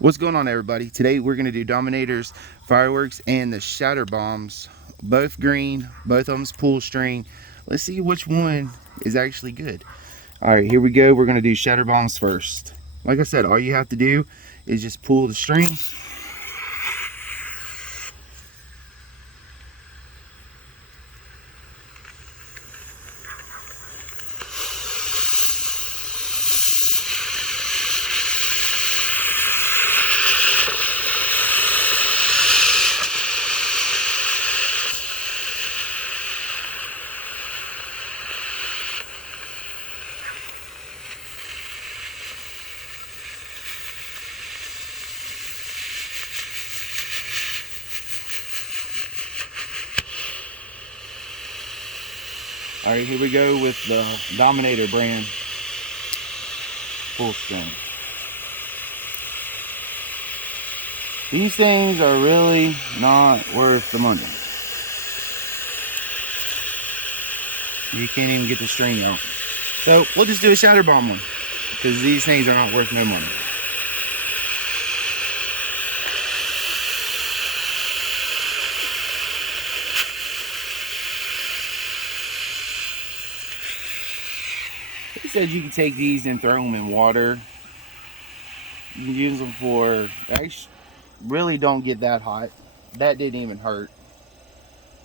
What's going on, everybody? Today we're going to do Dominator's Fireworks and the Shatter Bombs. Both green, both of them's pull string. Let's see which one is actually good. Alright, here we go. We're going to do Shatter Bombs first. Like I said, all you have to do is just pull the string. Alright, here we go with the Dominator brand full string. These things are really not worth the money. You can't even get the string out. So we'll just do a Shatter Bomb one, because these things are not worth no money. It says you can take these and throw them in water. You can use them for, they really don't get that hot. That didn't even hurt.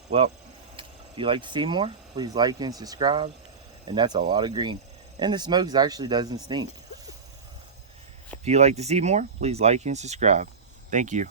Well, if you like to see more, please like and subscribe. And that's a lot of green. And the smoke actually doesn't stink. If you like to see more, please like and subscribe. Thank you.